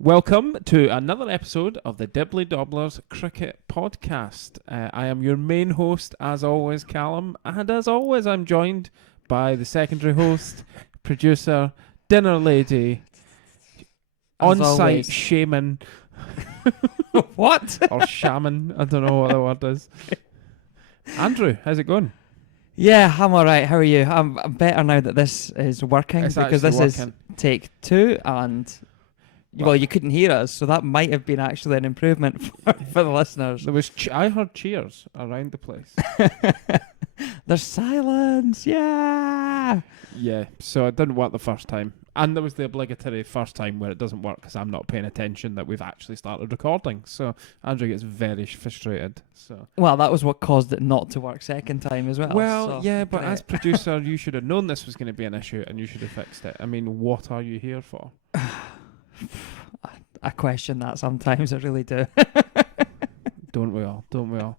Welcome to another episode of the Dibbly Dobblers Cricket Podcast. I am your main host, as always, Callum, and as always, I'm joined by the secondary host, producer, dinner lady, on-site shaman. What? Or shaman, I don't know what the word is. Andrew, how's it going? Yeah, I'm alright. How are you? I'm better now that this is working because this is take 2 and... Well, you couldn't hear us, so that might have been actually an improvement for the listeners. There was I heard cheers around the place. There's silence, yeah! Yeah, so it didn't work the first time. And there was the obligatory first time where it doesn't work because I'm not paying attention that we've actually started recording. So Andrew gets very frustrated. So well, that was what caused it not to work second time as well. Well, so yeah, but as producer, you should have known this was going to be an issue and you should have fixed it. I mean, what are you here for? I question that sometimes, I really do. Don't we all? Don't we all?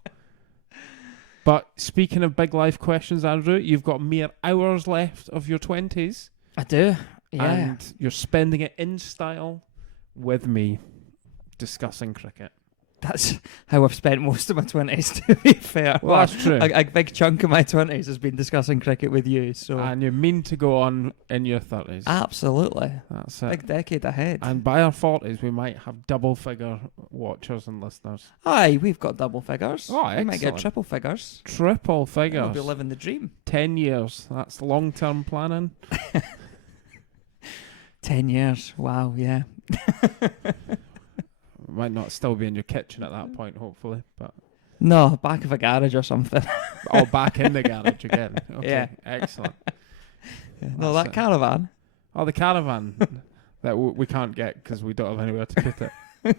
But speaking of big life questions, Andrew, you've got mere hours left of your 20s. I do, yeah. And you're spending it in style with me discussing cricket. That's how I've spent most of my 20s, to be fair. Well, that's true. A big chunk of my 20s has been discussing cricket with you. So. And you mean to go on in your 30s. Absolutely. That's it. Big decade ahead. And by our 40s, we might have double-figure watchers and listeners. Aye, we've got double figures. Oh, excellent. We might get triple figures. Triple figures. We'll be living the dream. 10 years. That's long-term planning. 10 years. Wow, yeah. Might not still be in your kitchen at that point, hopefully. But no, back of a garage or something. Oh, back in the garage again. Okay, yeah. Excellent. Yeah. No, that caravan. Oh, the caravan that we can't get because we don't have anywhere to put it.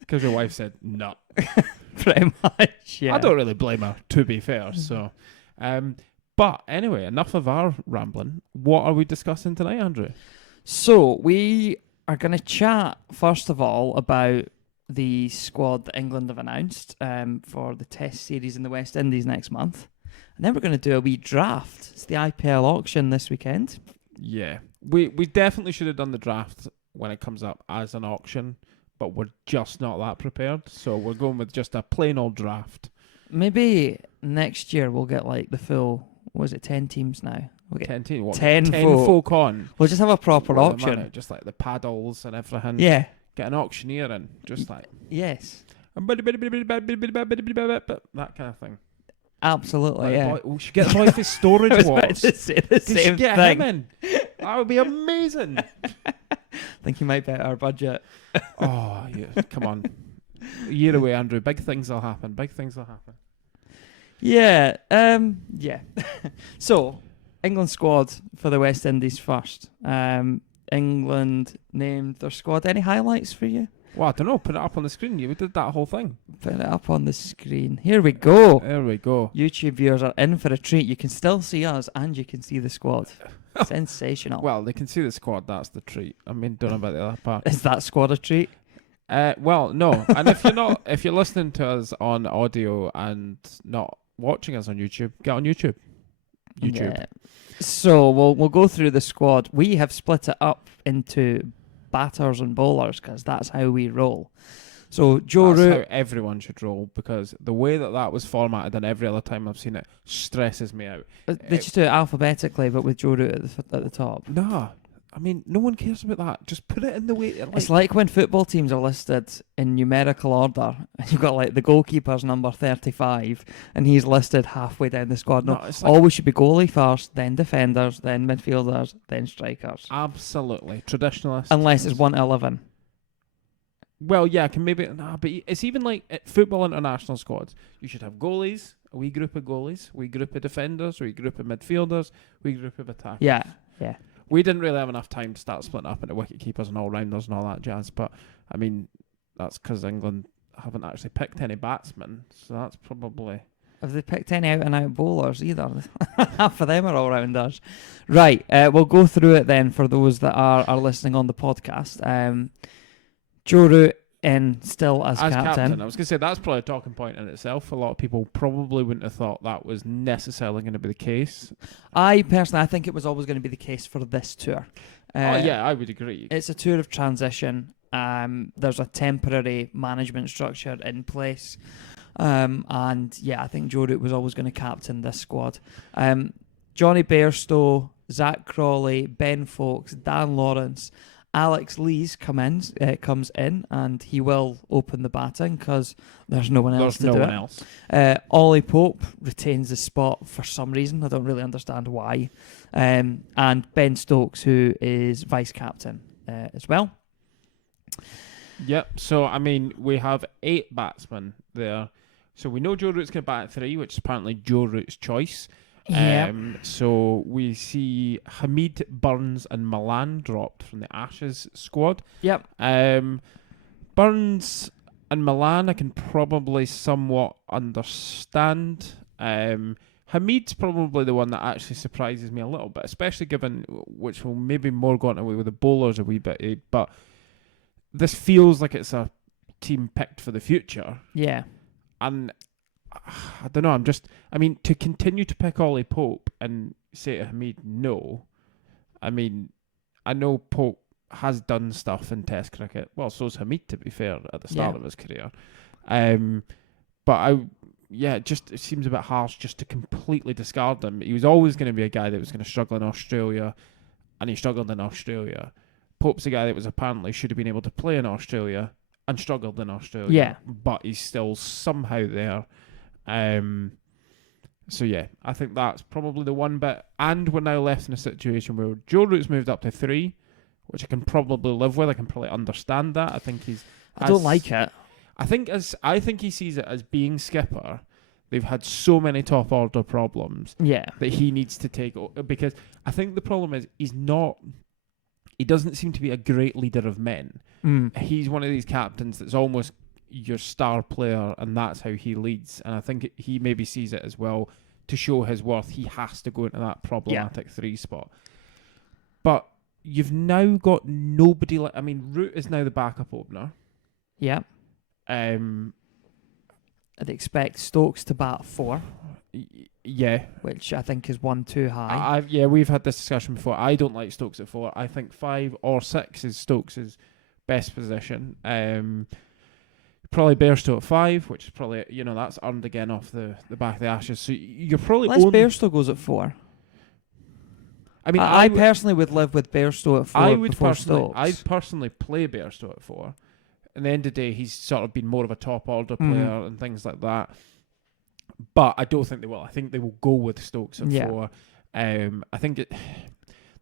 Because your wife said no. Pretty much, yeah. I don't really blame her, to be fair. So, but anyway, enough of our rambling. What are we discussing tonight, Andrew? So, we are going to chat, first of all, about the squad that England have announced for the Test series in the West Indies next month. And then we're going to do a wee draft. It's the IPL auction this weekend. Yeah. We definitely should have done the draft when it comes up as an auction, but we're just not that prepared. So we're going with just a plain old draft. Maybe next year we'll get like the full, what is it, 10 teams now? We'll get 10 teams. 10 folk on. We'll just have a proper auction. Just like the paddles and everything. Yeah. Get an auctioneer in. Just like. Yes. That kind of thing. Absolutely, like, yeah. We should get the boy for storage walls. To say the same get thing. Him in. That would be amazing. I think you might bet our budget. Oh, yeah. Come on. A year away, Andrew. Big things will happen. Big things will happen. Yeah. Yeah. So, England squad for the West Indies first. England named their squad. Any highlights for you? Well, I don't know. Put it up on the screen. You did that whole thing. Put it up on the screen. Here we go. There we go. YouTube viewers are in for a treat. You can still see us and you can see the squad. Sensational. Well, they can see the squad. That's the treat. I mean, don't know about the other part. Is that squad a treat? Well, no. And if you're listening to us on audio and not watching us on YouTube, get on YouTube. Yeah. So we'll go through the squad. We have split it up into batters and bowlers because that's how we roll. So Joe Root, how everyone should roll, because the way that was formatted and every other time I've seen it stresses me out. They just do it alphabetically, but with Joe Root at the top. Nah, I mean, no one cares about that. Just put it in the way. It's like when football teams are listed in numerical order, and you've got like the goalkeeper's number 35, and he's listed halfway down the squad. No, it's like, always should be goalie first, then defenders, then midfielders, then strikers. Absolutely, traditionalist. Unless it's 1 to 11. Well, yeah, but it's even like at football international squads. You should have goalies, a wee group of goalies, a wee group of defenders, a wee group of midfielders, a wee group of attackers. Yeah. We didn't really have enough time to start splitting up into wicket keepers and all rounders and all that jazz. But I mean, that's because England haven't actually picked any batsmen, so that's probably. Have they picked any out and out bowlers either? Half of them are all rounders. Right, we'll go through it then for those that are listening on the podcast. Joe Root in still as captain. I was going to say that's probably a talking point in itself. A lot of people probably wouldn't have thought that was necessarily going to be the case. I think it was always going to be the case for this tour. Yeah, I would agree. It's a tour of transition. There's a temporary management structure in place. And yeah, I think Joe Root was always going to captain this squad. Johnny Bairstow, Zach Crawley, Ben Foakes, Dan Lawrence, Alex Lees comes in, and he will open the batting because there's no one else to do it. Ollie Pope retains the spot for some reason. I don't really understand why. And Ben Stokes, who is vice captain as well. Yep. So, I mean, we have 8 batsmen there. So we know Joe Root's going to bat at 3, which is apparently Joe Root's choice. Yeah. So we see Hamid, Burns and Milan dropped from the Ashes squad. Yep. Burns and Milan I can probably somewhat understand. Hamid's probably the one that actually surprises me a little bit, especially given, which will maybe more gone away with the bowlers a wee bit, but this feels like it's a team picked for the future. Yeah. And I don't know, to continue to pick Ollie Pope and say to Hamid, no. I mean, I know Pope has done stuff in Test cricket. Well, so's Hamid, to be fair, at the start of his career. But it seems a bit harsh just to completely discard him. He was always going to be a guy that was going to struggle in Australia, and he struggled in Australia. Pope's a guy that was apparently should have been able to play in Australia and struggled in Australia, but he's still somehow there. So yeah, I think that's probably the one bit. And we're now left in a situation where Joe Root's moved up to 3, which I can probably live with. I can probably understand that. I think I don't like it. I think he sees it as being skipper. They've had so many top order problems that he needs to take, because I think the problem is he doesn't seem to be a great leader of men. He's one of these captains that's almost your star player, and that's how he leads. And I think he maybe sees it as well. To show his worth, he has to go into that problematic 3 spot. But you've now got nobody Root is now the backup opener. Yeah. I'd expect Stokes to bat 4. Yeah. Which I think is 1 too high. We've had this discussion before. I don't like Stokes at 4. I think 5 or 6 is Stokes' best position. Probably Bairstow at 5, which is probably, that's earned again off the back of the Ashes. So you're probably... Bairstow goes at 4. I personally would live with Bairstow at 4 I'd personally play Bairstow at 4. At the end of the day, he's sort of been more of a top order player and things like that. But I don't think they will. I think they will go with Stokes at 4. I think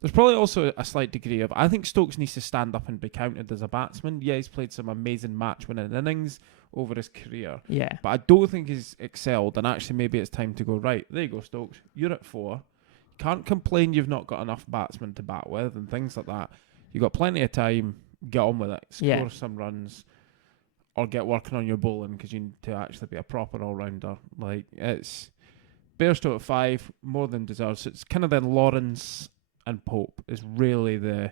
there's probably also a slight degree of... I think Stokes needs to stand up and be counted as a batsman. Yeah, he's played some amazing match-winning innings over his career. Yeah. But I don't think he's excelled, and actually maybe it's time to go, right, there you go, Stokes. You're at 4. Can't complain you've not got enough batsmen to bat with and things like that. You've got plenty of time. Get on with it. Score some runs. Or get working on your bowling, because you need to actually be a proper all-rounder. It's... Bairstow at 5, more than deserves. It's kind of then Lawrence and Pope is really the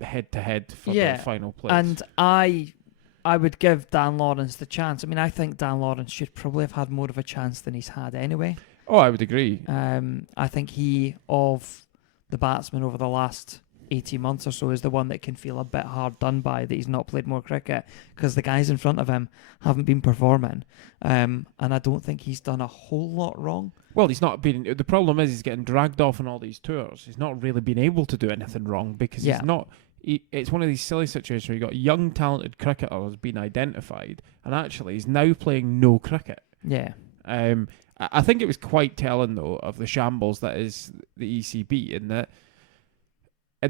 head-to-head for the final place. And I would give Dan Lawrence the chance. I think Dan Lawrence should probably have had more of a chance than he's had anyway. Oh, I would agree. I think he, of the batsmen over the last 18 months or so, is the one that can feel a bit hard done by that he's not played more cricket, because the guys in front of him haven't been performing. And I don't think he's done a whole lot wrong. Well, he's not been... The problem is he's getting dragged off on all these tours. He's not really been able to do anything wrong, because he's not... It's one of these silly situations where you've got a young, talented cricketer who's been identified, and actually he's now playing no cricket. Yeah. I think it was quite telling, though, of the shambles that is the ECB, in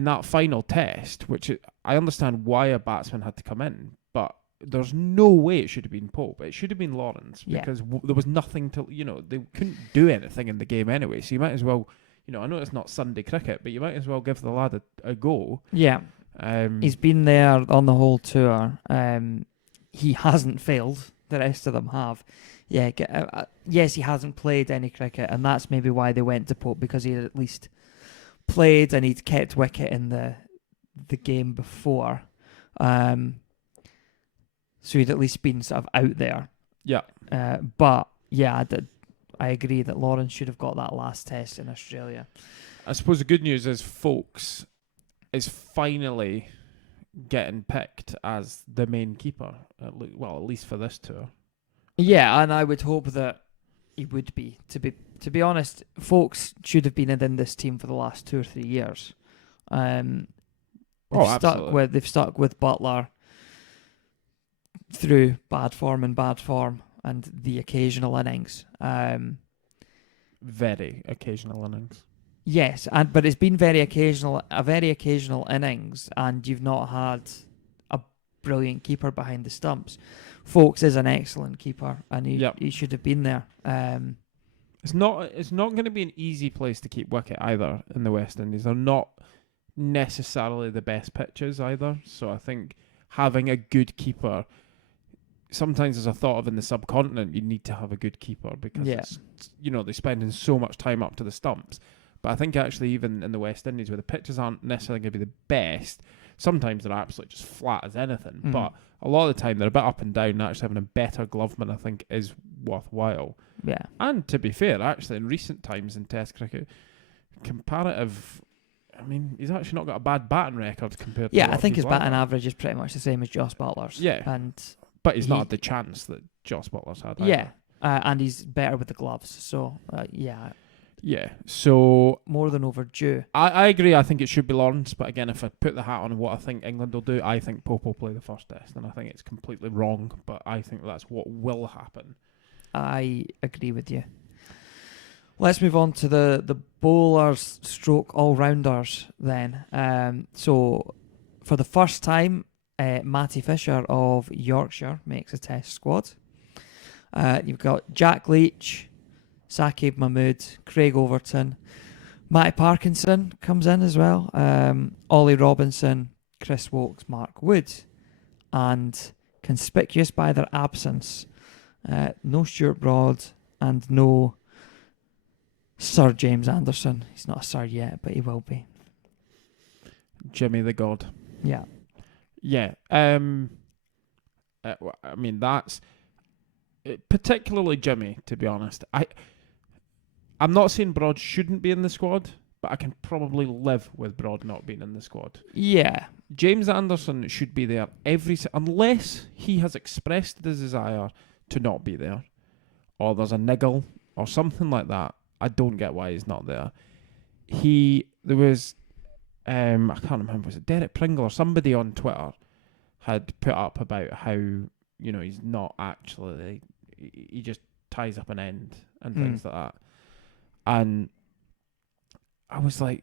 that final test, which I understand why a batsman had to come in, but there's no way it should have been Pope. It should have been Lawrence, because there was nothing to... they couldn't do anything in the game anyway, so you might as well... I know it's not Sunday cricket, but you might as well give the lad a go. Yeah. He's been there on the whole tour. He hasn't failed. The rest of them have. Yeah. Yes, he hasn't played any cricket, and that's maybe why they went to Pope, because he had at least played and he'd kept wicket in the game before. So he'd at least been sort of out there. Yeah. But yeah, I agree that Lawrence should have got that last test in Australia. I suppose the good news is Foakes is finally getting picked as the main keeper. At least for this tour. Yeah, and I would hope that he would be. To be honest, folks should have been in this team for the last 2 or 3 years. Absolutely. They've stuck with Butler through bad form and the occasional innings. Very occasional innings. Yes, but it's been a very occasional innings, and you've not had a brilliant keeper behind the stumps. Folks is an excellent keeper, and he should have been there. It's not going to be an easy place to keep wicket either in the West Indies. They're not necessarily the best pitches either, so I think having a good keeper, sometimes as a thought of in the subcontinent, you need to have a good keeper because it's, they're spending so much time up to the stumps. But I think actually even in the West Indies, where the pitches aren't necessarily going to be the best, sometimes they're absolutely just flat as anything. But a lot of the time they're a bit up and down, and actually having a better gloveman I think is worthwhile. Yeah. And to be fair, actually in recent times in Test cricket, he's actually not got a bad batting record compared to I think his batting average is pretty much the same as Joss Butler's. Yeah. But he's not had the chance that Joss Butler's had. Yeah. And he's better with the gloves. So, Yeah, so more than overdue. I agree. I think it should be Lawrence, but again, if I put the hat on what I think England will do, I think Pope will play the first test, and I think it's completely wrong, but I think that's what will happen. I agree with you. Let's move on to the bowlers stroke all-rounders then. So, for the first time, Matty Fisher of Yorkshire makes a test squad. You've got Jack Leach, Saqib Mahmood, Craig Overton, Matty Parkinson comes in as well, Ollie Robinson, Chris Wokes, Mark Wood, and conspicuous by their absence, no Stuart Broad and no Sir James Anderson. He's not a Sir yet, but he will be. Jimmy the God. Yeah. Yeah. That's particularly Jimmy, to be honest. I'm not saying Broad shouldn't be in the squad, but I can probably live with Broad not being in the squad. Yeah. James Anderson should be there unless he has expressed the desire to not be there, or there's a niggle or something like that. I don't get why he's not there. There was, I can't remember, was it Derek Pringle or somebody on Twitter had put up about how, he's not actually, he just ties up an end and things like that. And I was like,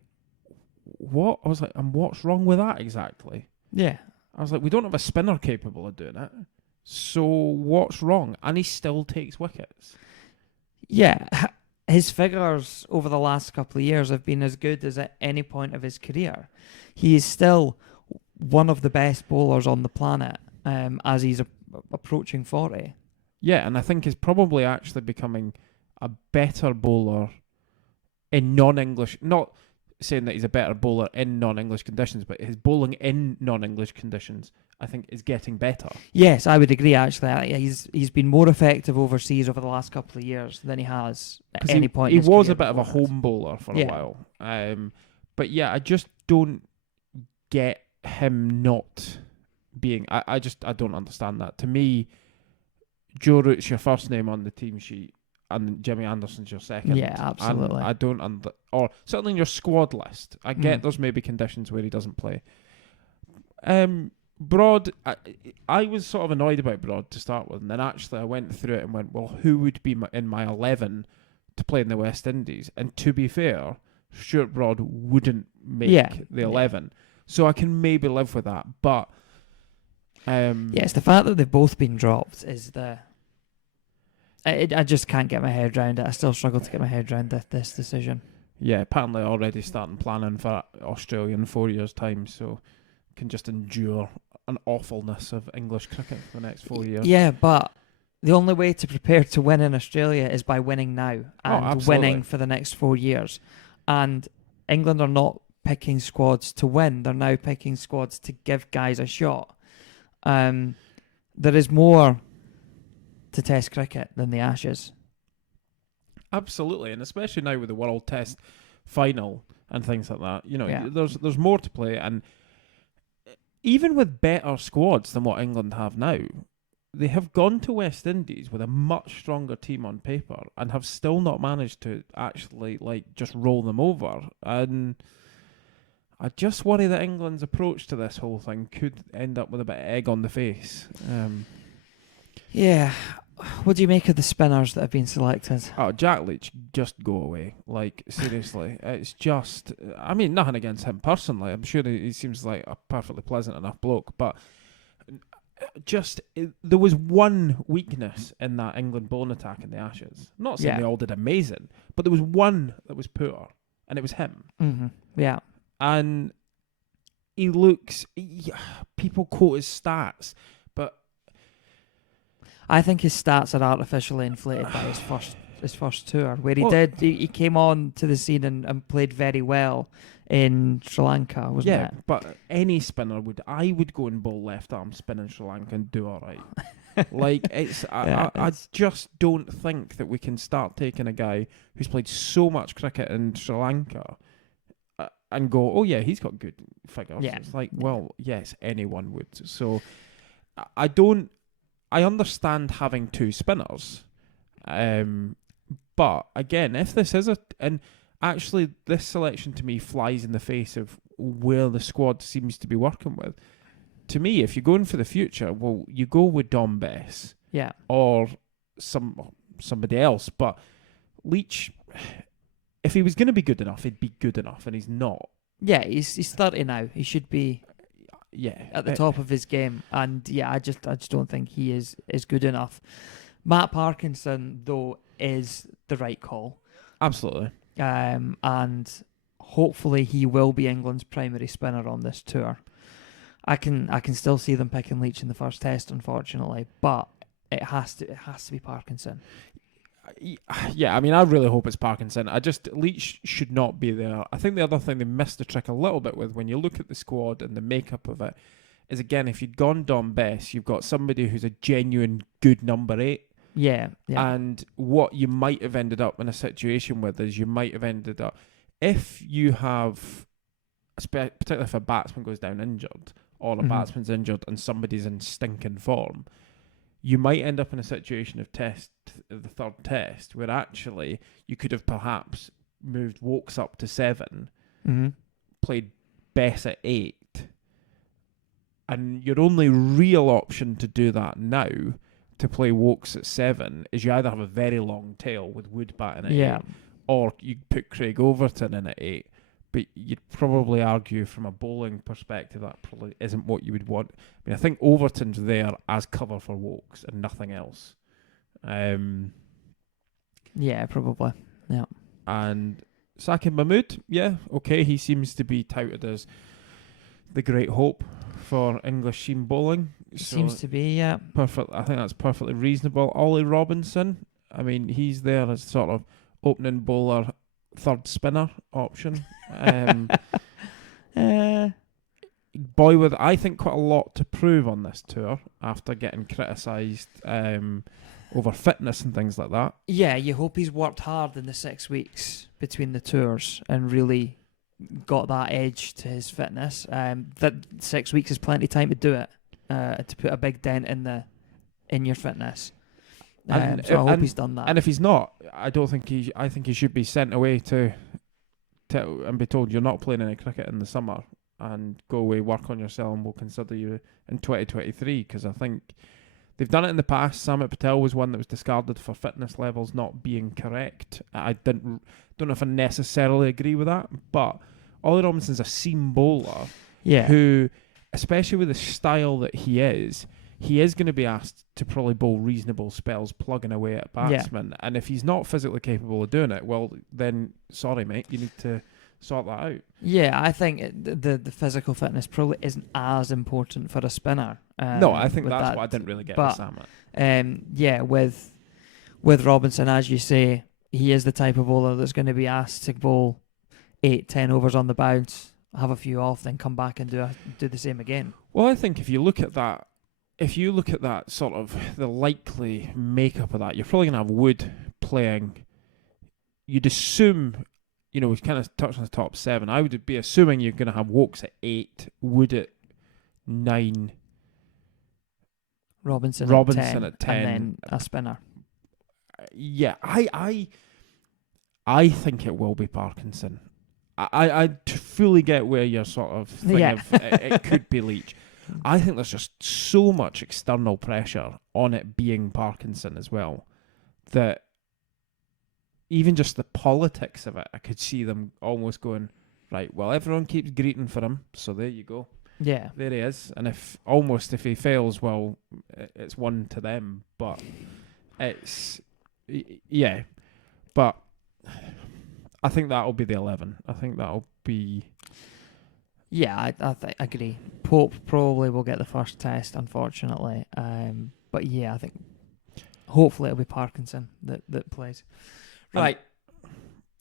what? I was like, and what's wrong with that exactly? Yeah. I was like, we don't have a spinner capable of doing it. So what's wrong? And he still takes wickets. Yeah. His figures over the last couple of years have been as good as at any point of his career. He is still one of the best bowlers on the planet as he's approaching 40. Yeah, and I think he's probably actually becoming a better bowler in non-English, not saying that he's a better bowler in non-English conditions, but his bowling in non-English conditions, I think, is getting better. Yes, I would agree, actually. He's been more effective overseas over the last couple of years than he has at any point in his career. He was a bit of a home bowler for a while. But yeah, I just don't get him not being... I don't understand that. To me, Joe Root's your first name on the team sheet, and Jimmy Anderson's your second. Yeah, absolutely. And I don't or certainly in your squad list. I get there's maybe conditions where he doesn't play. Broad, I was sort of annoyed about Broad to start with, and then actually I went through it and went, well, who would be in my 11 to play in the West Indies? And to be fair, Stuart Broad wouldn't make the 11. So I can maybe live with that. But it's the fact that they've both been dropped is the... I just can't get my head around it. I still struggle to get my head around this decision. Yeah, apparently already starting planning for Australia in 4 years' time, so can just endure an awfulness of English cricket for the next 4 years. Yeah, but the only way to prepare to win in Australia is by winning now and winning for the next 4 years. And England are not picking squads to win. They're now picking squads to give guys a shot. There is more to Test cricket than the Ashes. Absolutely, and especially now with the World Test final and things like that. There's more to play, and even with better squads than what England have now, they have gone to West Indies with a much stronger team on paper and have still not managed to actually just roll them over. And I just worry that England's approach to this whole thing could end up with a bit of egg on the face. Yeah. What do you make of the spinners that have been selected? Oh, Jack Leach, just go away. Seriously. It's just... I mean, nothing against him personally. I'm sure he seems like a perfectly pleasant enough bloke. But there was one weakness in that England bowling attack in the Ashes. I'm not saying they all did amazing, but there was one that was poor, and it was him. Mm-hmm. Yeah. And he looks... people quote his stats, but... I think his stats are artificially inflated by his first tour, where he came on to the scene and played very well in Sri Lanka, wasn't it? Yeah, but any spinner I would go and bowl left arm spin in Sri Lanka and do all right. I just don't think that we can start taking a guy who's played so much cricket in Sri Lanka and go, oh yeah, he's got good figures. Yeah. It's like, well, yes, anyone would. So I understand having two spinners, but again, if this is and actually this selection to me flies in the face of where the squad seems to be working with. To me, if you're going for the future, well, you go with Dom Bess, or somebody else. But Leach, if he was going to be good enough, he'd be good enough, and he's not. Yeah, he's 30 now. He should be. Yeah, at the top of his game, and I just don't think he is good enough. Matt Parkinson, though, is the right call. Absolutely. And hopefully he will be England's primary spinner on this tour. I can still see them picking Leach in the first test, unfortunately, but it has to be Parkinson. Yeah, I mean, I really hope it's Parkinson. Leach should not be there. I think the other thing they missed the trick a little bit with when you look at the squad and the makeup of it is, again, if you'd gone Dom Bess, you've got somebody who's a genuine good number 8. Yeah. And what you might have ended up in a situation with is you might have ended up, if you have, particularly if a batsman goes down injured or a batsman's injured and somebody's in stinking form, you might end up in a situation of the third test where actually you could have perhaps moved Wokes up to 7, played Bess at 8, and your only real option to do that now, to play Wokes at 7, is you either have a very long tail with Wood batting at 8, or you put Craig Overton in at 8. But you'd probably argue from a bowling perspective that probably isn't what you would want. I mean, I think Overton's there as cover for Wokes and nothing else. Yeah, probably. Yeah. And Saqib Mahmood, okay, he seems to be touted as the great hope for English seam bowling. Seems to be, yeah. Perfect. I think that's perfectly reasonable. Ollie Robinson, I mean, he's there as sort of opening bowler, third spinner option. Boy with, I think, quite a lot to prove on this tour after getting criticised over fitness and things like that. Yeah, you hope he's worked hard in the 6 weeks between the tours and really got that edge to his fitness. That 6 weeks is plenty of time to do it, to put a big dent in your fitness. So I hope he's done that. And if he's not, I think he should be sent away to and be told you're not playing any cricket in the summer and go away, work on yourself, and we'll consider you in 2023. Because I think they've done it in the past. Samit Patel was one that was discarded for fitness levels not being correct. I don't know if I necessarily agree with that, but Ollie Robinson's a seam bowler who, especially with the style that he is going to be asked to probably bowl reasonable spells plugging away at batsmen. And if he's not physically capable of doing it, well, then sorry, mate, you need to sort that out. Yeah, I think the physical fitness probably isn't as important for a spinner. No, I think that's what I didn't really get with Samit. With Robinson, as you say, he is the type of bowler that's going to be asked to bowl 8-10 overs on the bounce, have a few off, then come back and do the same again. Well, I think if you look at that sort of the likely makeup of that, you're probably going to have Wood playing. You'd assume, we've kind of touched on the top 7. I would be assuming you're going to have Wokes at 8, Wood at 9. Robinson Robinson at 10. and then a spinner. Yeah, I think it will be Parkinson. I fully get where your sort of thing Yeah. of it could be Leach. I think there's just so much external pressure on it being Parkinson as well that even just the politics of it, I could see them almost going, right, well, everyone keeps greeting for him, so there you go. Yeah. There he is. And if he fails, well, it's one to them. But it's, yeah. But I think that'll be the 11. I think that'll be... Yeah, I agree. Pope probably will get the first test, unfortunately. But yeah, I think hopefully it'll be Parkinson that plays. Right.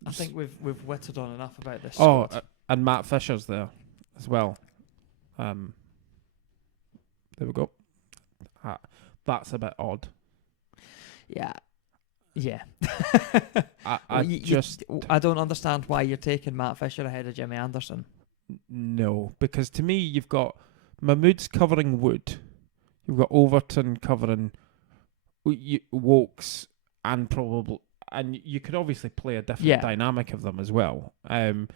I think we've whittled on enough about this. Oh, and Matt Fisher's there as well. There we go. That's a bit odd. Yeah. Yeah. I don't understand why you're taking Matt Fisher ahead of Jimmy Anderson. No, because to me you've got Mahmood's covering Wood, you've got Overton covering Wokes, and you could obviously play a different dynamic of them as well. I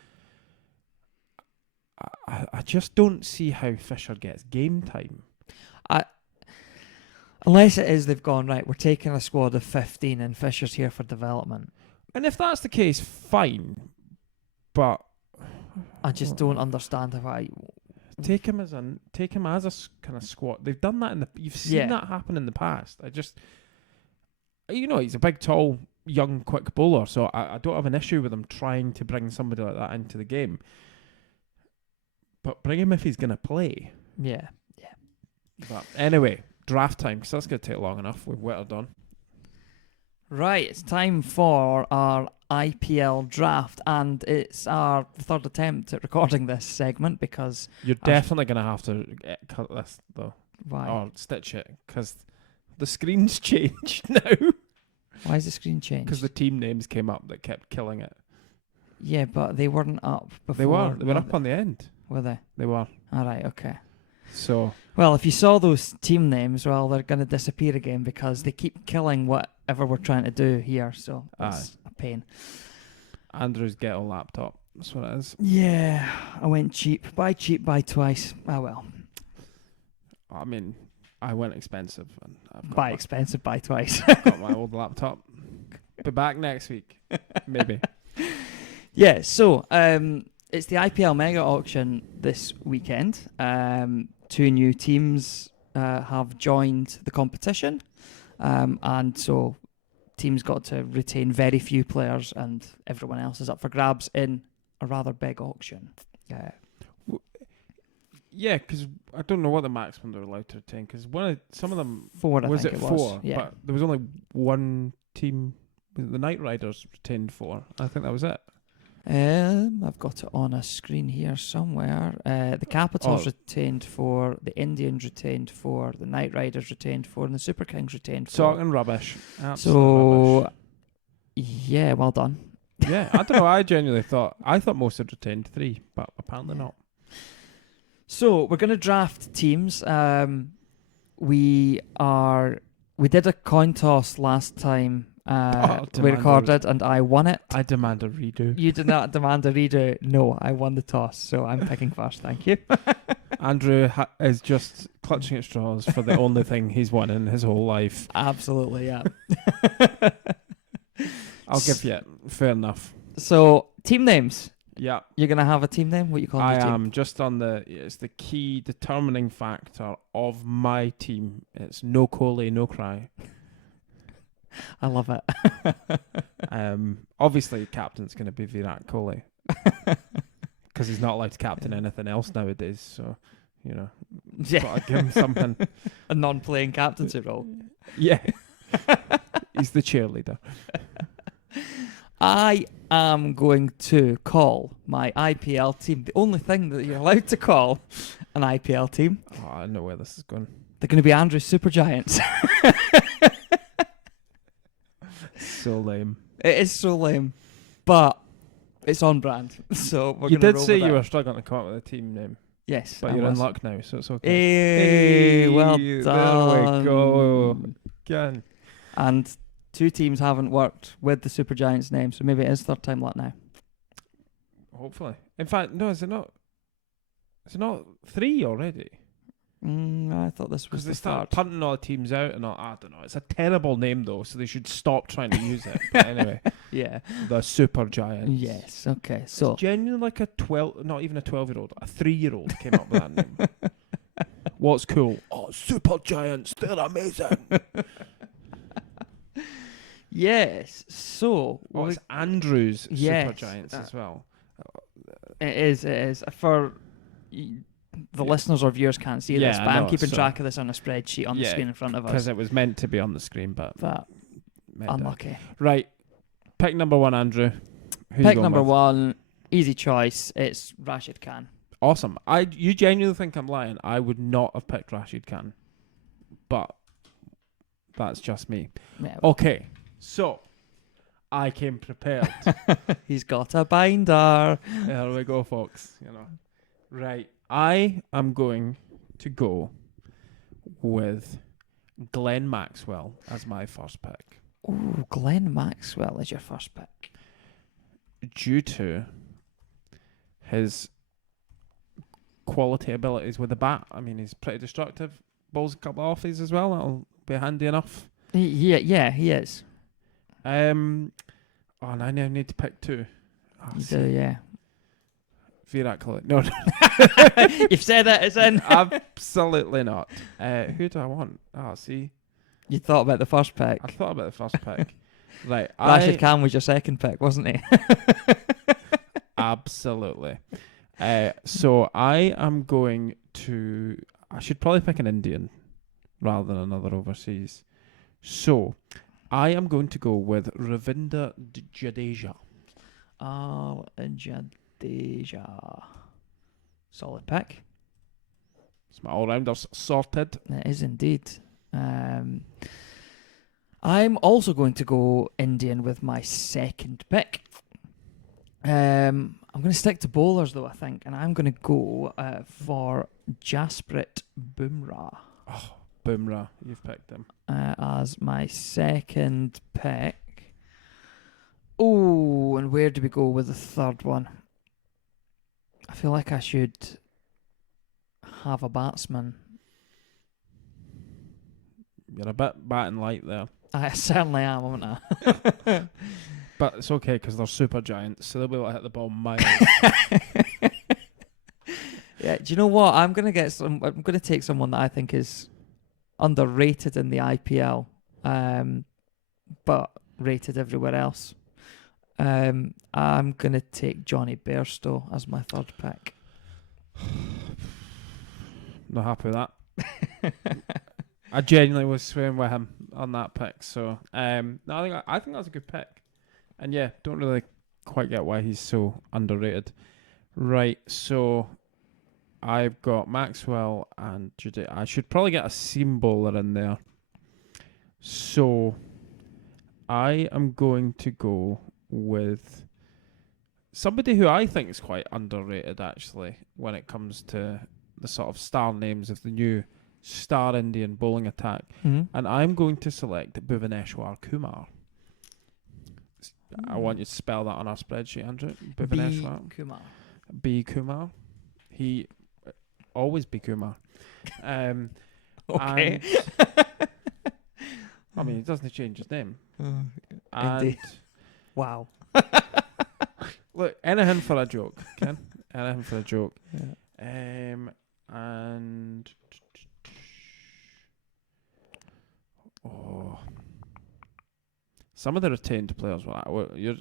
just don't see how Fisher gets game time. Unless it is they've gone, right, we're taking a squad of 15 and Fisher's here for development. And if that's the case, fine. But I just don't understand why. Take him as a kind of squad. They've done that you've seen that happen in the past. He's a big, tall, young, quick bowler, so I don't have an issue with him trying to bring somebody like that into the game. But bring him if he's going to play. Yeah. But anyway, draft time, because that's going to take long enough. We've whittled on. Right, it's time for our IPL draft, and it's our third attempt at recording this segment because... You're definitely going to have to cut this, though. Why? Or stitch it, because the screen's changed now. Why is the screen changed? Because the team names came up that kept killing it. Yeah, but they weren't up before. They were. They were up on the end. Were they? They were. All right, okay. So... Well, if you saw those team names, well, they're going to disappear again because they keep killing whatever we're trying to do here, so it's a pain. Andrew's ghetto laptop. That's what it is. Yeah, I went cheap. Buy cheap, buy twice. Ah, well. I mean, I went expensive. And buy expensive, buy twice. Got my old laptop. Be back next week. Maybe. Yeah, so it's the IPL Mega Auction this weekend. 2 new teams have joined the competition, and so teams got to retain very few players, and everyone else is up for grabs in a rather big auction. Yeah, because I don't know what the maximum they're allowed to retain. Because some of them 4, was I think it it 4? was. Yeah. But there was only one team. The Knight Riders retained 4. I think that was it. I've got it on a screen here somewhere. The Capitals retained 4, the Indians retained 4, the Knight Riders retained 4, and the Super Kings retained 4. Talking rubbish. So, rubbish. Yeah, well done. Yeah, I don't know. I genuinely thought most had retained 3, but apparently not. So we're going to draft teams. We did a coin toss last time. We recorded and I won it. I demand a redo. You did not demand a redo. No, I won the toss, so I'm picking first. Thank you. Andrew is just clutching at straws for the only thing he's won in his whole life. Absolutely, yeah. I'll give you it. Fair enough. So, team names. Yeah. You're going to have a team name? What you call I your team? am just on it's the key determining factor of my team. It's no Kohli, no cry. I love it. Obviously, captain's going to be Virat Kohli because he's not allowed to captain anything else nowadays. So, got to give him something. A non-playing captaincy role. Yeah, he's the cheerleader. I am going to call my IPL team the only thing that you're allowed to call an IPL team. Oh, I know where this is going. They're going to be Andrew's Super Giants. So lame. It is so lame, but it's on brand. So we're you gonna did roll say with you that. were struggling to come up with a team name. Yes. But I you're in was. luck now, so it's okay. Hey, well There done. we go. Again. And 2 teams haven't worked with the Super Giants name, so maybe it is third time luck now. Hopefully. In fact, no, is it not? Is it not 3 already? I thought this was Because they the start third. punting all the teams out and all. I don't know. It's a terrible name though, so they should stop trying to use it. But anyway, Yeah. the Super Giants. Yes. Okay. So It's genuinely like a 12, not even a 12-year-old, a 3-year-old came up with that name. What's cool? Oh, Super Giants, they're amazing. yes. So Oh, it's Andrew's Super Yes, Giants as well. it is. It is for the listeners or viewers can't see this, Yeah, but I I'm know, keeping so- track of this on a spreadsheet on the Yeah, screen in front of Because us. it was meant to be on the screen, but But meant to. unlucky. Right, pick number 1, Andrew. Who you Pick going number with? 1, easy choice. It's Rashid Khan. Awesome. You genuinely think I'm lying? I would not have picked Rashid Khan, but that's just me. Yeah, Okay, so I came prepared. he's got a binder. There we go, folks. You know, right. I am going to go with Glenn Maxwell as my first pick, Ooh, Glenn Maxwell is your first pick. due to his quality abilities with the bat. I mean, he's pretty destructive. Bowls a couple of offies as well. That'll be handy enough. He is. Oh, and I now need to pick 2. Oh, You see, do, yeah. Virat Kohli. No, You've said it, it's in. absolutely not. Who do I want? Oh, see, You thought about the first pick. I thought about the first pick. Right, Rashid Khan was your second pick, wasn't he? absolutely. So I am going to. I should probably pick an Indian rather than another overseas. So I am going to go with Ravinder Jadeja. Oh, Jadeja. Solid pick. It's my all-rounders sorted. It is indeed. I'm also going to go Indian with my second pick. I'm going to stick to bowlers though, I think, and I'm going to go for Jasprit Bumrah Bumrah, you've picked him. as my second pick. Oh, and where do we go with the third one? I feel like I should have a batsman. You're a bit batting light there. I certainly am, won't I? But it's okay because they're super giants, so they'll be able to hit the ball miles. Yeah, do you know what? I'm gonna take someone that I think is underrated in the IPL, but rated everywhere else. I'm gonna take Johnny Bairstow as my third pick. Not happy with that. I genuinely was swaying with him on that pick, so no, I think that's a good pick, and yeah, don't really quite get why he's so underrated. Right, so I've got Maxwell and Judy. I should probably get a seam bowler in there. So I am going to go with somebody who I think is quite underrated actually when it comes to the sort of star names of the new star Indian bowling attack. Mm-hmm. And I'm going to select Bhuvaneshwar Kumar. I want you to spell that on our spreadsheet, Andrew. Bhuvaneshwar. Kumar. B. Kumar. He always be Kumar. Okay. And, I mean, he doesn't change his name. And Indeed. Wow. look, anything for a joke, Ken. Anything for a joke. Yeah. And some of the retained players.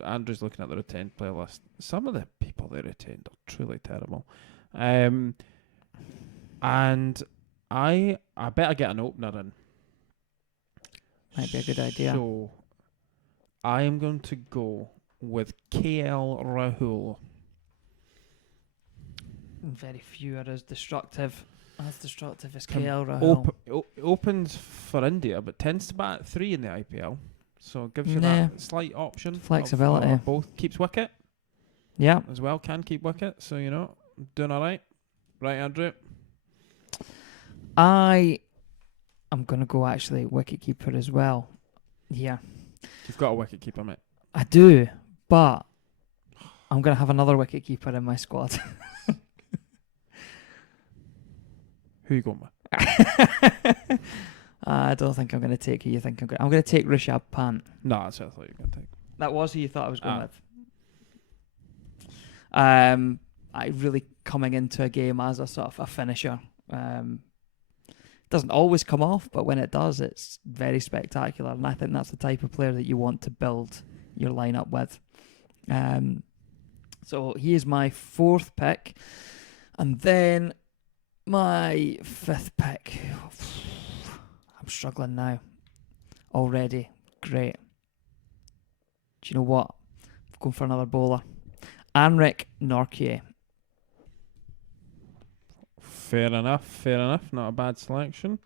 Andrew's looking at the retained player list. Some of the people they retained are truly terrible. And I better get an opener in. Might be a good idea. So I am going to go with KL Rahul. Very few are as destructive as Can KL Rahul. Opens for India, but tends to bat at 3 in the IPL. So it gives you Yeah. that slight option. Flexibility. Both keeps wicket Yeah. as well. Can keep wicket. So, doing all right. Right, Andrew? I'm going to go actually wicketkeeper as well. Yeah, You've got a wicket keeper, mate. I do, but I'm going to have another wicketkeeper in my squad. Who you going with? I don't think I'm going to take who you think I'm going to take Rishabh Pant. No, that's what I thought you were going to take. That was who you thought I was going Ah. with. I really coming into a game as a sort of a finisher. Doesn't always come off, but when it does, it's very spectacular. And I think that's the type of player that you want to build your lineup with. So he is my 4th pick. And then my 5th pick. I'm struggling now. Already. Great. Do you know what? I'm going for another bowler. Anrik Nortje. Fair enough, fair enough. Not a bad selection.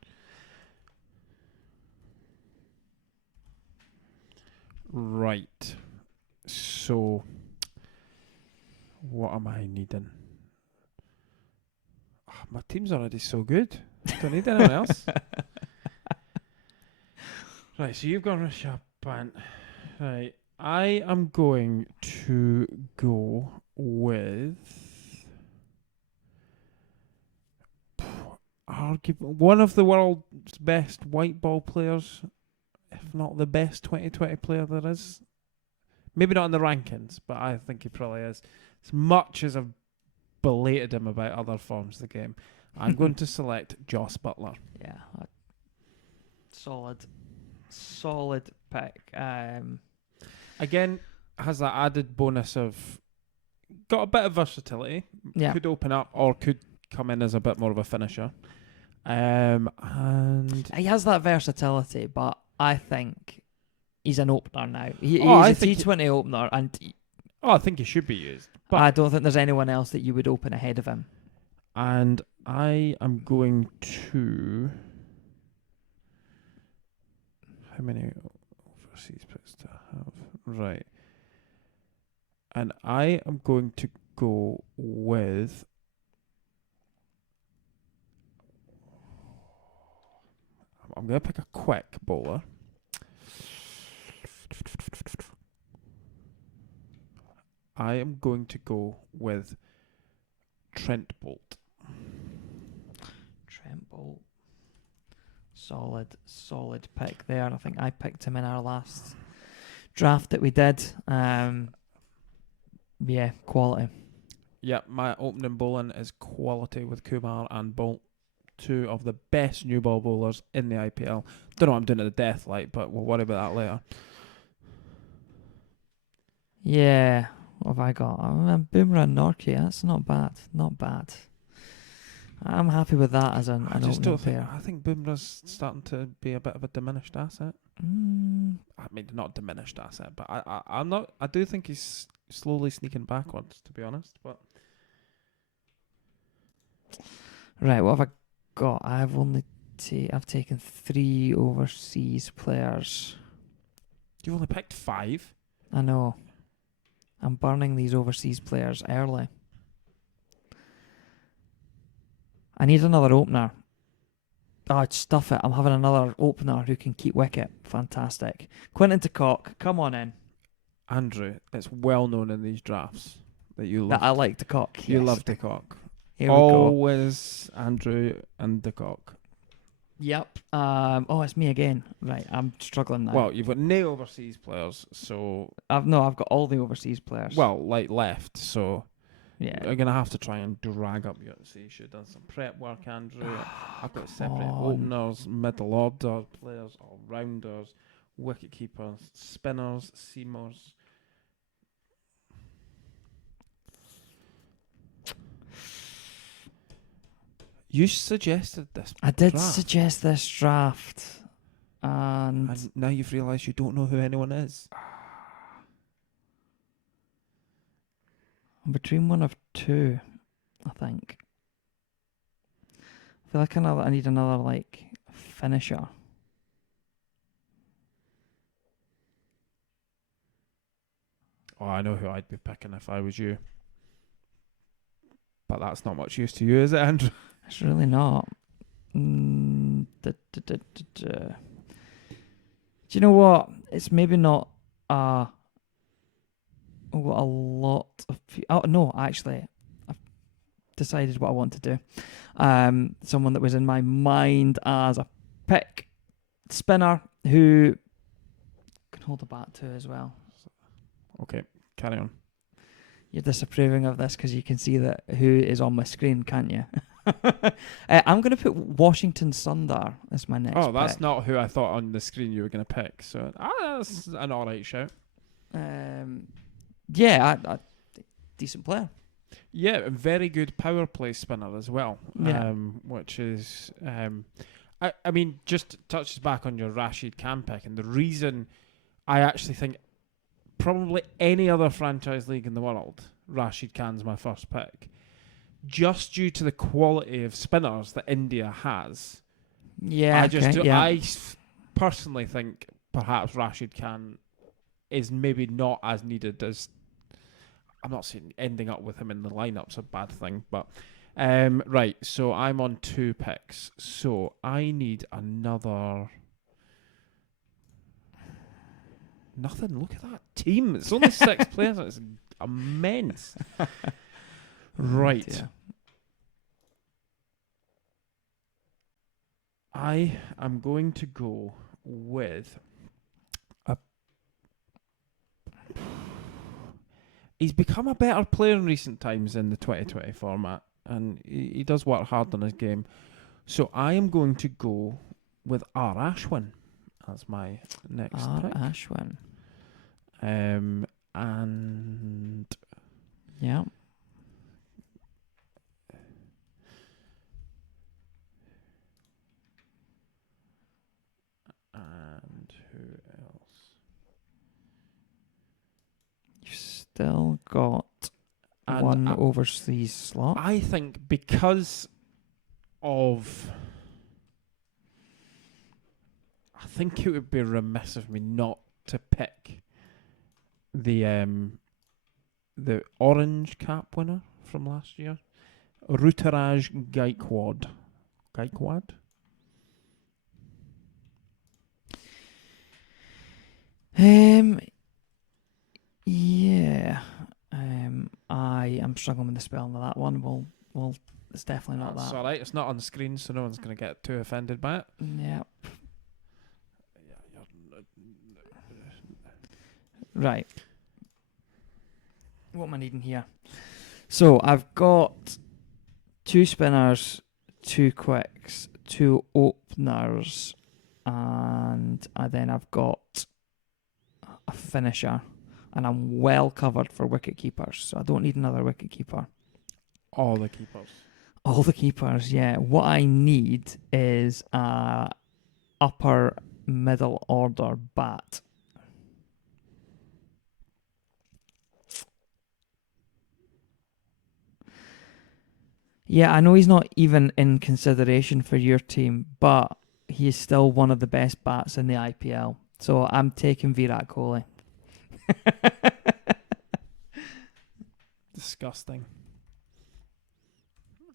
Right. So, what am I needing? My team's already so good. Don't need anyone else. Right, so you've got Rishabh Pant. Right, I am going to go with arguably one of the world's best white ball players, if not the best 2020 player there is. Maybe not in the rankings, but I think he probably is. As much as I've belated him about other forms of the game, I'm going to select Joss Butler. Yeah. Solid pick. Again, has that added bonus of got a bit of versatility. Yeah. Could open up or could come in as a bit more of a finisher. And He has that versatility, but I think he's an opener now. He's I a think T20 opener, and I think he should be used. But I don't think there's anyone else that you would open ahead of him. And I am going to. How many overseas picks do I have? Right. And I am going to go with. I'm going to pick a quick bowler. I am going to go with Trent Bolt. Trent Bolt. Solid pick there. I think I picked him in our last draft that we did. Yeah, quality. Yeah, my opening bowling is quality with Kumar and Bolt. 2 of the best new ball bowlers in the IPL. Don't know what I'm doing at the death light, but we'll worry about that later. Yeah. What have I got? Boomerang and Nortje. That's not bad. Not bad. I'm happy with that as an I just opening don't think. player. I think Bumrah's starting to be a bit of a diminished asset. I mean, not diminished asset, but I'm not. I do think he's slowly sneaking backwards, to be honest. But Right, what have I got? I've taken 3 overseas players. you've only picked 5. I know. I'm burning these overseas players early. I need another opener. Oh, stuff it. I'm having another opener who can keep wicket. Fantastic. Quinton de Kock, come on in. Andrew, it's well known in these drafts that you love. That I like de Kock. You yes. love de Kock. Here we go. Always Andrew and de Kock. Yep. Oh, it's me again. Right, I'm struggling now. Well, you've got no overseas players, so I've got all the overseas players. well, like left, so yeah. you're gonna have to try and drag up your. See, you should have done some prep work, Andrew. I've got to separate openers, middle order players, all rounders, wicket keepers, spinners, seamers. You suggested this. I did draft. suggest this draft, and And now you've realised you don't know who anyone is. I'm between one of 2, I think. I feel like I need another like finisher. Oh, I know who I'd be picking if I was you. but that's not much use to you, is it, Andrew? It's really not. Do you know what? It's maybe not a lot of. Oh no, actually, I've decided what I want to do. Someone that was in my mind as a pick, spinner who can hold a bat too as well. Okay, carry on. You're disapproving of this because you can see that who is on my screen, can't you? I'm going to put Washington Sundar as my next. Oh, that's pick. not who I thought on the screen you were going to pick. So that's an all right shout. Yeah, decent player. Yeah, a very good power play spinner as well. Yeah. Which is, I mean, just touches back on your Rashid Khan pick, and the reason I actually think probably any other franchise league in the world, Rashid Khan's my first pick. Just due to the quality of spinners that India has. Yeah, I personally think perhaps Rashid Khan is maybe not as needed as. I'm not saying ending up with him in the lineup's a bad thing, but right. So I'm on 2 picks. So I need another. Nothing. Look at that team. It's only 6 players. It's immense. Right. Yeah. I am going to go with a. He's become a better player in recent times in the 2020 format, and he does work hard on his game. So I am going to go with R. Ashwin as my next pick. Ashwin. And Yeah. and who else? You've still got And one overseas slot. I think because of, I think it would be remiss of me not to pick the orange cap winner from last year, Ruturaj Gaikwad. Yeah. I am struggling with the spelling of that one. Well, it's definitely not That's that. all right. It's not on the screen, so no one's going to get too offended by it. Yeah. Right. What am I needing here? So I've got 2 spinners, 2 quicks, 2 openers, and then I've got a finisher, and I'm well covered for wicket keepers, so I don't need another wicket keeper. All the keepers. All the keepers, yeah. What I need is a upper middle order bat. Yeah, I know he's not even in consideration for your team, but he is still one of the best bats in the IPL. So I'm taking Virat Kohli. Disgusting.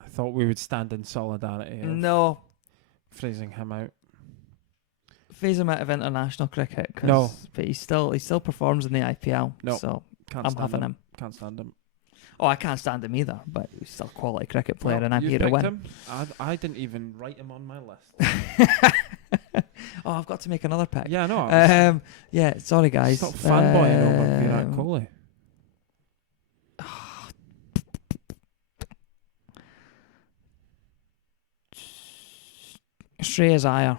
I thought we would stand in solidarity of No, phrasing him out. phase him out of international cricket. No. But he still performs in the IPL. No, So Can't I'm stand having him. Can't stand him. Oh, I can't stand him either, but he's still a quality cricket player, Well, and I'm you here to picked win. him. I didn't even write him on my list. Oh, I've got to make another pick. Yeah, no. Yeah, sorry guys. Stop fanboying over Virat Kohli. Shreyas Iyer.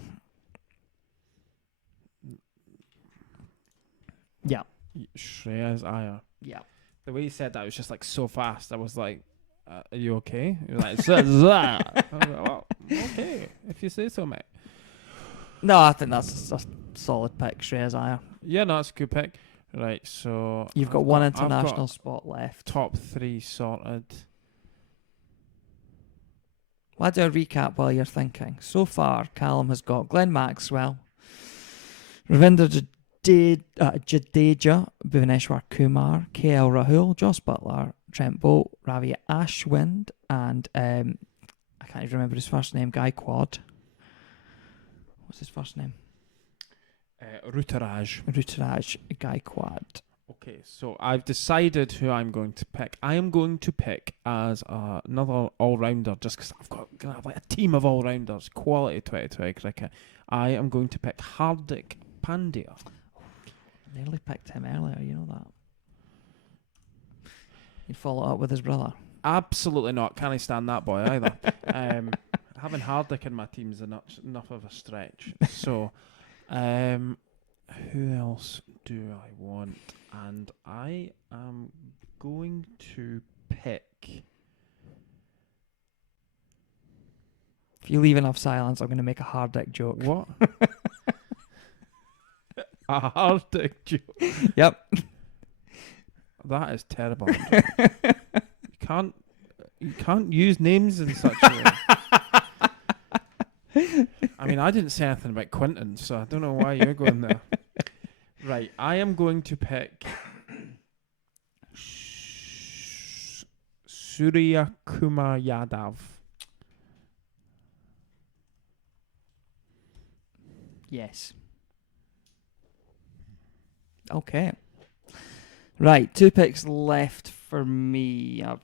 Yeah. Shreyas Iyer. Yeah. The way you said that was just like so fast. I was like, "Are you okay?" You're like, "Zah." I was like, "Well, okay, if you say so, mate." No, I think that's a solid pick, Shreyas Iyer. Yeah, no, that's a good pick. Right, so You've got one international spot left. Top 3 sorted. Why do a recap while you're thinking? So far, Callum has got Glenn Maxwell, Ravinder Jadeja, Bhuvaneshwar Kumar, KL Rahul, Joss Butler, Trent Bolt, Ravi Ashwind, and I can't even remember his first name, Gaikwad. What's his first name? Rutaraj. Ruturaj Gaikwad. Okay, so I've decided who I'm going to pick. I am going to pick as another all-rounder, just because gonna have like a team of all-rounders, quality 2020 cricket. I am going to pick Hardik Pandya. Nearly picked him earlier, you know that. He'd follow up with his brother. Absolutely not. Can't stand that boy either. Having Hardik in my team is enough of a stretch. So, who else do I want? And I am going to pick. If you leave enough silence, I'm going to make a Hardik joke. What? A Hardik joke? Yep. That is terrible. You can't use names in such a way. I mean, I didn't say anything about Quinton, so I don't know why you're going there. Right, I am going to pick Surya Kumar Yadav. Yes. Okay. Right, 2 picks left for me. I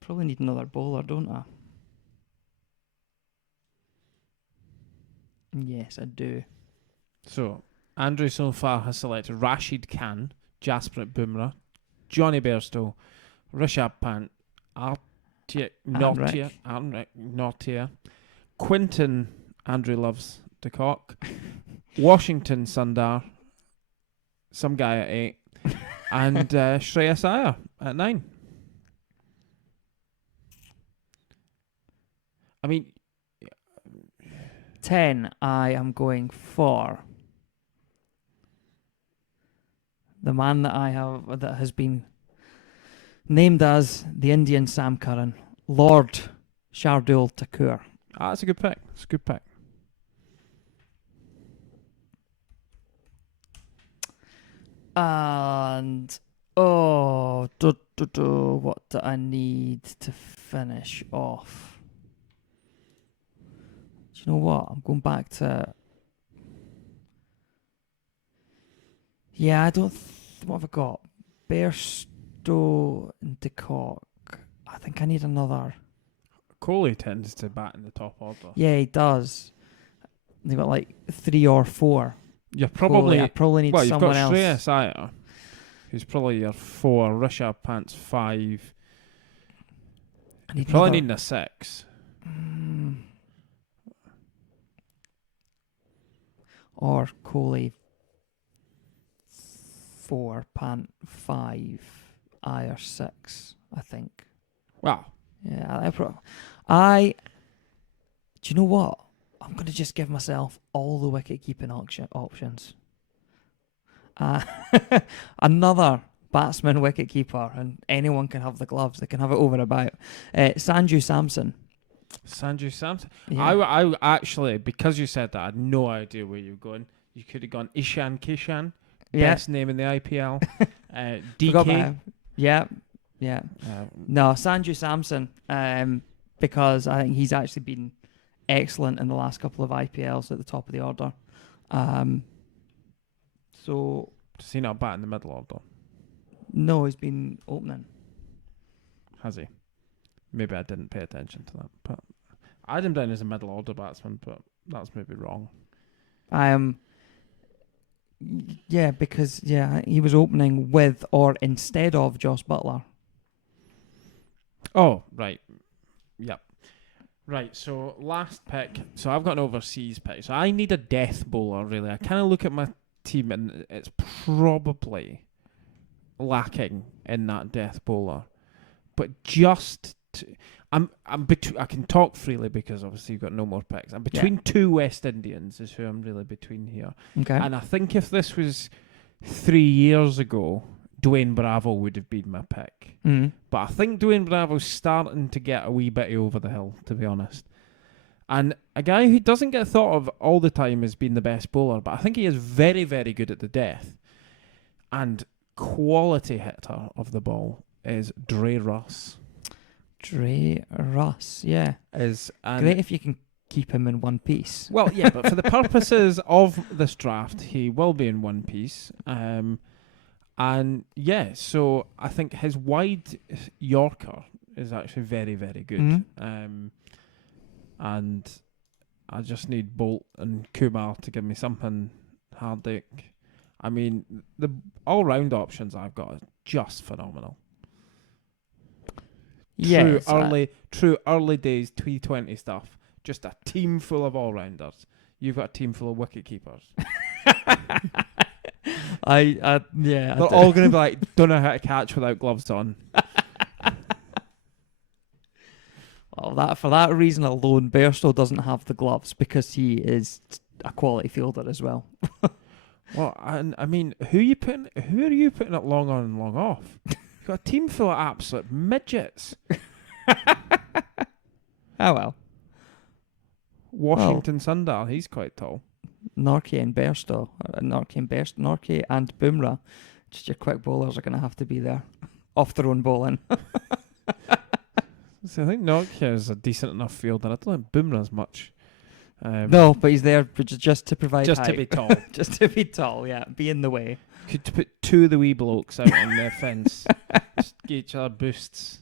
probably need another bowler, don't I? Yes, I do. So, Andrew so far has selected Rashid Khan, Jasprit Bumrah, Johnny Bairstow, Rishabh Pant, Nortje, Quinton, Andrew loves the cock, Washington Sundar, some guy at 8, and Shreyas Iyer at 9. I mean, 10, I am going for the man that has been named as the Indian Sam Curran, Lord Shardul Thakur. That's a good pick. It's a good pick. And what do I need to finish off? Do you know what? I'm going back to. Yeah, I don't. What have I got? Bairstow and De Kock. I think I need another. Kohli tends to bat in the top order. Yeah, he does. They've got like 3 or 4. You're probably. I probably need Well, you've someone got else. Shreyas Iyer, who's probably your 4. Rishabh Pant's 5. I need Probably another- needing a 6. Or Kohli 4, Pant 5, Iyer 6, I think. Wow. Yeah, do you know what? I'm going to just give myself all the wicket-keeping options. Another batsman wicket-keeper, and anyone can have the gloves. They can have it over about. Sanju Samson. Sanju Samson. Yeah. I actually, because you said that, I had no idea where you were going. You could have gone Ishan Kishan, best name in the IPL. Forgot about DK. him. Yeah. No, Sanju Samson, because I think he's actually been excellent in the last couple of IPLs at the top of the order. So Does he not bat in the middle order? no, he's been opening. Has he? Maybe I didn't pay attention to that. But I had him down as a middle order batsman, but that's maybe wrong. Because he was opening with or instead of Joss Butler. Oh, right. Yep. Right, so last pick. So I've got an overseas pick. So I need a death bowler, really. I kind of look at my team and it's probably lacking in that death bowler. But just... I can talk freely because obviously you've got no more picks. I'm between 2 West Indians is who I'm really between here. Okay. And I think if this was 3 years ago, Dwayne Bravo would have been my pick. Mm. But I think Dwayne Bravo's starting to get a wee bit over the hill, to be honest. And a guy who doesn't get thought of all the time as being the best bowler, but I think he is very, very good at the death. And quality hitter of the ball. is Dre Russ. Dre Russ, yeah. Great if you can keep him in one piece. Well, yeah, but for the purposes of this draft, he will be in one piece. And yeah, so I think his wide Yorker is actually very, very good. And I just need Bolt and Kumar to give me something Hardik. I mean, the all-round options I've got are just phenomenal. Yes, True early days T20 stuff. Just a team full of all-rounders. You've got a team full of wicket keepers. They're all going to be like, don't know how to catch without gloves on. Well, for that reason alone, Bairstow doesn't have the gloves because he is a quality fielder as well. Well, and I mean, who are you putting at long on and long off? You've got a team full of absolute midgets. Oh well. Washington Sundar, he's quite tall. Norkie and Bairstow, Norkie and Bumrah, just your quick bowlers are going to have to be there, off their own bowling. So I think Norkie is a decent enough fielder. I don't think Bumrah's much. No, but he's there just to provide just height. to be tall. Just to be tall, yeah. Be in the way. Could put two of the wee blokes out on the fence. Just get each other boosts.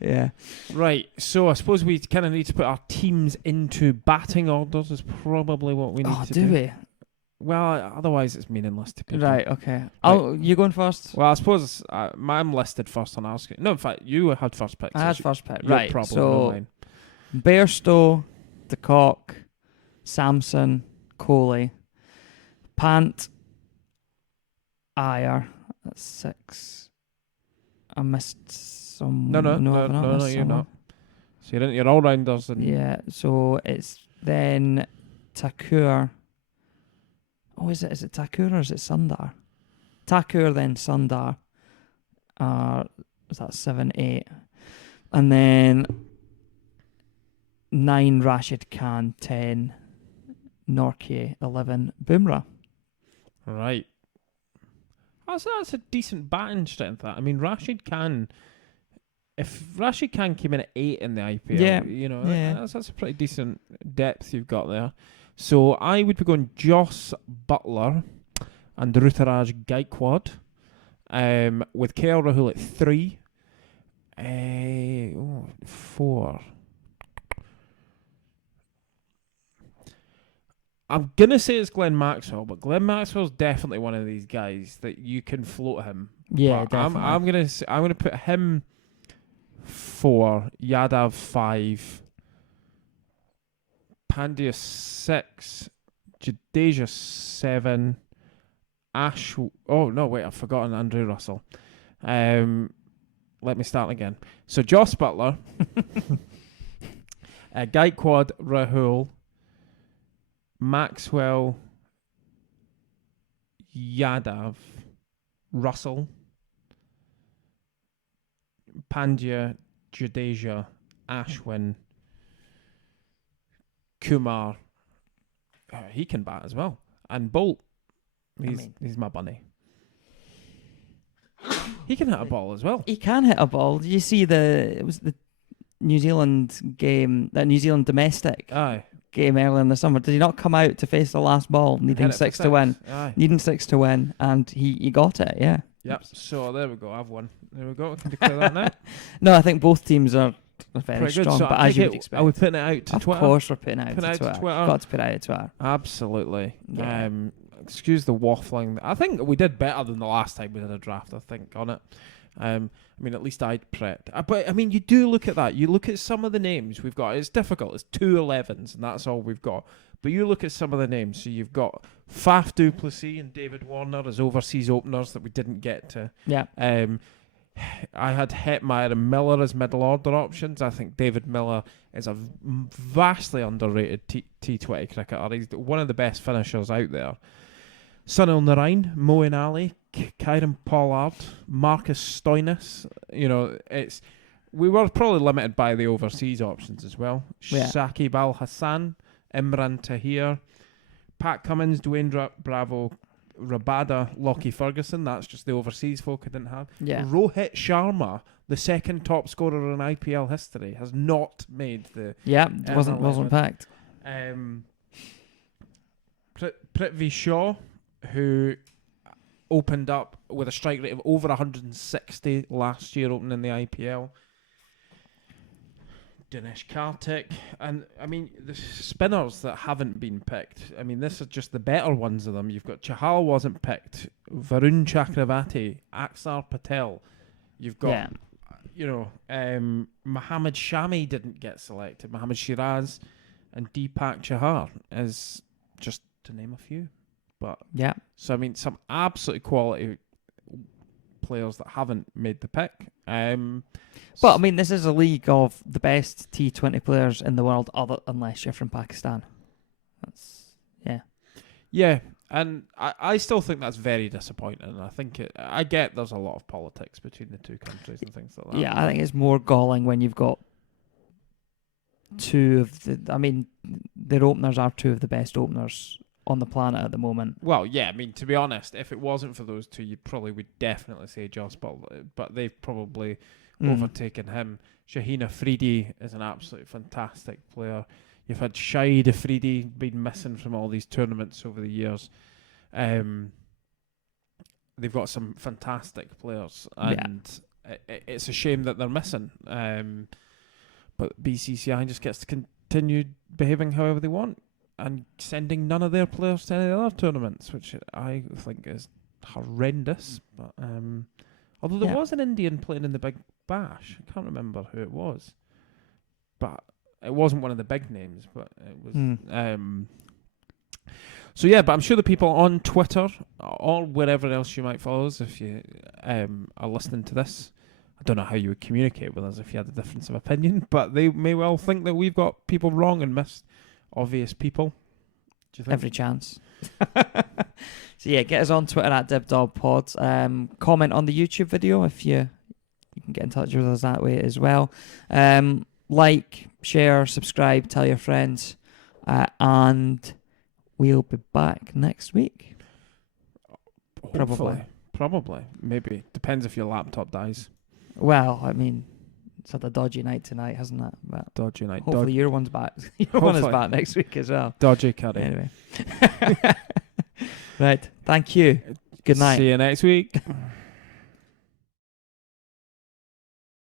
Yeah. Right, so I suppose we kind of need to put our teams into batting orders is probably what we need to do. Oh, do we? Well, otherwise it's meaningless to people. Right, okay. Right. You going first? Well, I suppose I'm listed first on our screen. No, in fact, you had first pick. I had first pick. Right, problem, so Bairstow, De Kock, Samson, Kohli, Pant, Iyer. That's 6. I missed some. No, missed you're not. So you're into your all-rounders. Yeah, so it's then Thakur. Oh, is it Thakur or is it Sundar? Thakur, then Sundar. Is that 7, 8? And then 9, Rashid Khan, 10, Norkie, 11, Bumrah. Right. That's a decent batting strength, that. I mean, Rashid Khan, if Rashid Khan came in at 8 in the IPL, that's a pretty decent depth you've got there. So I would be going Joss Butler and Ruturaj Gaikwad, with KL Rahul at 3. 4. I'm going to say it's Glenn Maxwell, but Glenn Maxwell's definitely one of these guys that you can float him. Yeah, but definitely. I'm going to put him 4, Yadav 5, Pandya 6, Jadeja 7, I've forgotten Andrew Russell. Let me start again. So Joss Butler, Gaikwad, Rahul, Maxwell, Yadav, Russell, Pandya, Jadeja, Ashwin, Kumar. He can bat as well. And Bolt. He's my bunny. He can hit a ball as well. He can hit a ball. Did you see it was the New Zealand game, that New Zealand domestic game earlier in the summer? Did he not come out to face the last ball, needing 6 to win? Aye. Needing 6 to win, and he got it, yeah. Yep, so there we go. I've won. There we go. I can declare that now. No, I think both teams are very pretty strong, good. So but as you would expect. Are we putting it out to Twitter? Of course we're putting it out to Twitter. Got to put it out to Twitter. Absolutely. Yeah. Excuse the waffling. I think we did better than the last time we did a draft, I think, on it. I mean, at least I'd prepped. But, I mean, you do look at that. You look at some of the names we've got. It's difficult. It's 2 11s, and that's all we've got. But you look at some of the names. So you've got Faf du Plessis and David Warner as overseas openers that we didn't get to. Yeah. I had Hetmeyer and Miller as middle order options. I think David Miller is a vastly underrated T20 cricketer. He's one of the best finishers out there. Sunil Narine, Moeen Ali, Kieran Pollard, Marcus Stoinis. We were probably limited by the overseas options as well. Yeah. Shakib Al Hassan, Imran Tahir, Pat Cummins, Dwayne Bravo, Rabada, Lockie Ferguson. That's just the overseas folk I didn't have. Yeah. Rohit Sharma, the second top scorer in IPL history, has not made the. Yeah, it wasn't packed. Prithvi Shaw, who opened up with a strike rate of over 160 last year, opening the IPL. Dinesh Karthik, and I mean the spinners that haven't been picked. I mean, this is just the better ones of them. You've got Chahal wasn't picked, Varun Chakravarti, Aksar Patel. You've got, Mohammad Shami didn't get selected. Mohammad Shiraz and Deepak Chahar is just to name a few. But yeah, so I mean, some absolutely quality players that haven't made the pick. But I mean, this is a league of the best T20 players in the world, unless you're from Pakistan. Yeah, and I still think that's very disappointing. I think I get there's a lot of politics between the two countries and things like that. Yeah, I think it's more galling when you've got two of the. I mean, their openers are two of the best openers on the planet at the moment. Well, yeah, I mean, to be honest, if it wasn't for those two, you probably would definitely say Joss Butler, but they've probably overtaken him. Shaheen Afridi is an absolutely fantastic player. You've had Shahid Afridi been missing from all these tournaments over the years. They've got some fantastic players, and it's a shame that they're missing. But BCCI just gets to continue behaving however they want and sending none of their players to any other tournaments, which I think is horrendous. But although there was an Indian playing in the Big Bash, I can't remember who it was, but it wasn't one of the big names, but it was. So yeah, but I'm sure the people on Twitter or wherever else you might follow us, if you are listening to this, I don't know how you would communicate with us if you had a difference of opinion, but they may well think that we've got people wrong and missed obvious people. Do you think? Every chance. So yeah, get us on Twitter at DibDobPod. Comment on the YouTube video if you can get in touch with us that way as well. Like, share, subscribe, tell your friends, and we'll be back next week. Probably. Maybe. Depends if your laptop dies. Well, I mean, it's had a dodgy night tonight, hasn't it? But dodgy night. Hopefully your one's back. Your one is back next week as well. Dodgy curry. Anyway. Right. Thank you. Good night. See you next week.